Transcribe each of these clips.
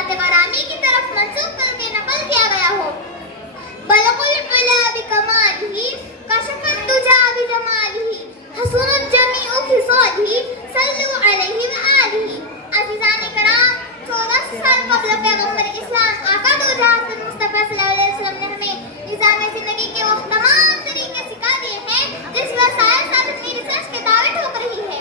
ज़ात गरामी की तरफ मंसूब करके नकल किया गया हो। बलगुल उला बिकमालिही कशफत दुजा बिजमालिही हसूनुल जमीउ खिसालिही सल्लु अलैहि व आलिही। अज़ीज़ान किराम, 14 साल कबल पैगंबर इस्लाम आका दो जहां मुस्तफा सल्लल्लाहु अलैहि वसल्लम ने हमें निज़ाम ज़िंदगी के वो तमाम तरीके सिखा दिए हैं जिस पर साइंस आज अपनी रिसर्च के दावे ठोक रही है।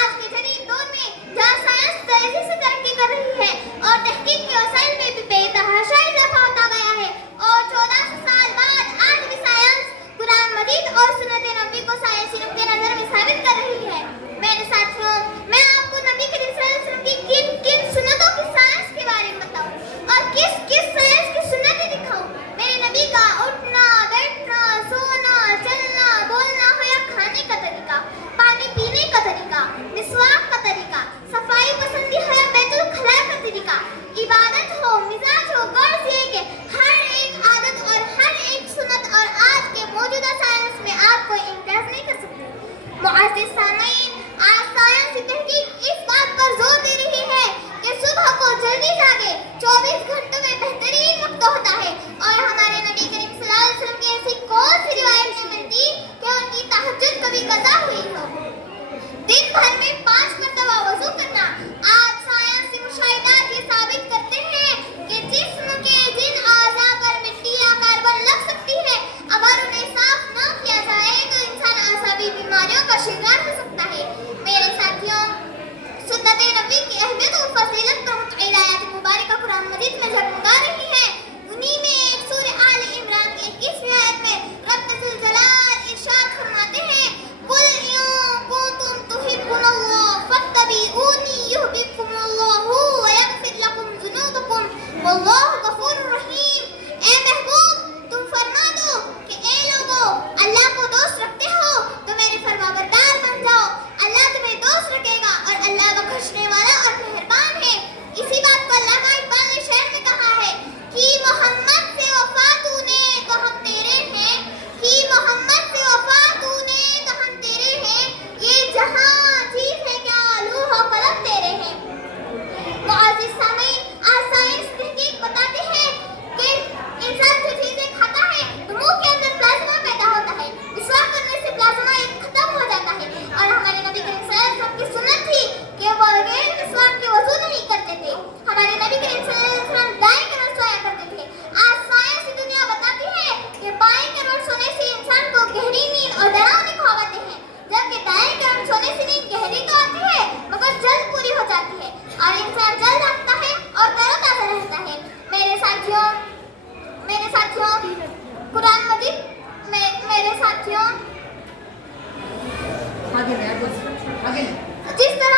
आज के जदीद दौर में जहाँ साइंस तेजी से तरक्की कर रही है और तहकीक के वसाइल में भी बेतहाशा इजाफा होता गया है और 14 साल बाद आज भी साइंस कुरान मजीद और सुन्नत नबी को साइंसी नुक्ते नजर में साबित कर रही है। मेरे साथियों, मैं आपको नबी करीम सल्लल्लाहु अलैहि वसल्लम की किन किन सुन्नतों की साइंस के बारे में बताऊं और किस किस साइंस की सुन्नतें दिखाऊं। मेरे नबी का उठना, बैठना, सोना, चलना, बोलना हो या खाने का तरीका, पानी पीने का तरीका, मिसवाक का तरीका, सफाई पसंदी हो या बैतुल खला का तरीका, इबादत हो, मिजाज हो, गर्ज ये कि हर एक आदत और हर एक सुन्नत और आज के मौजूदा साइंस में आप कोई इम्तियाज नहीं कर सकते। मुअज़्ज़िज़ सामीन, आज साइंस की तहकीक इस बात पर जोर दे रही है कि सुबह को जल्दी जागे 24 घंटों में बेहतरीन वक्त होता है और हमारे नबी करीम सल्लल्लाहु अलैहि वसल्लम की ऐसी कौन सी रिवायत नहीं मिलती कि उनकी तहज्जुद कभी कज़ा हुई हो। दिन भर में 5 मरतबा वज़ू करना। आज साइंसी मुशाहिदात ये साबित करते हैं कि जिस्म के जिन आज़ा पर मिट्टी या कार्बन लग सकती है, अगर उन्हें साफ न किया जाए तो इंसान आसाबी बीमारियों का शिकार हो सकता है। मेरे साथियों, सुन्नत नबी की अहमियत और फजीलत पर मुतअल्लिक़ आयात मुबारका कुरान मजीद में झगमगा रही है। उन्हीं में एक सूरह आल इमरान की 21वीं आयत में रब ज़ुल जलाल इरशाद फरमाते हैं, कुल इन कुंतुम तुहिब्बुनल्लाह फत्तबिऊनी युहब्बुकुमुल्लाहु व यग़फिर लकुम ज़ुनूबकुम वल्लाहु गफूरुर रहीम। ए महबूब, तुम फरमा दो कि ए लोगों, अल्लाह को दोस्त रखते हो तो मेरे फरमाबरदार बन जाओ। अल्लाह तुम्हें दोस्त रखेगा और अल्लाह बख्शने वाला और मेहरबान है। इसी बात को अल्लामा इक़बाल ने शेर में कहा है कि मोहम्मद से वफा तूने तो हम तेरे हैं, कि मोहम्मद से वफा तूने तो हम तेरे हैं, ये जहां चीज है क्या लूह और कलम तेरे हैं। मुअज़्ज़िज़ सामीन, आज साइंस तहकीक बताते हैं कि इंसान जो चीजें खाता है तो मुंह के अंदर प्लाज्मा पैदा होता है, मिसवाक करने से प्लाज्मा खत्म हो जाता है और हमारे नबी करीम सल्लल्लाहु अलैहि वसल्लम की सुन्नत थी कि वो बगैर मिसवाक के वज़ू नहीं करते थे। हमारे नबी करीम सल्लल्लाहु अलैहि वसल्लम दाएं करोड़ सोया करते थे। आज साइंस की दुनिया बताती है कि बाएं करोड़ सोने से इंसान को गहरी नींद और डरावनी ख्वाब आते हैं, जबकि दाएं करोड़ सोने से नींद गहरी तो आती है मगर जल्द पूरी हो जाती है और इंसान जल्द जागता है और तरोताजा रहता है। मेरे साथियों, कुरान मजीद मेरे साथियों, जिस तरह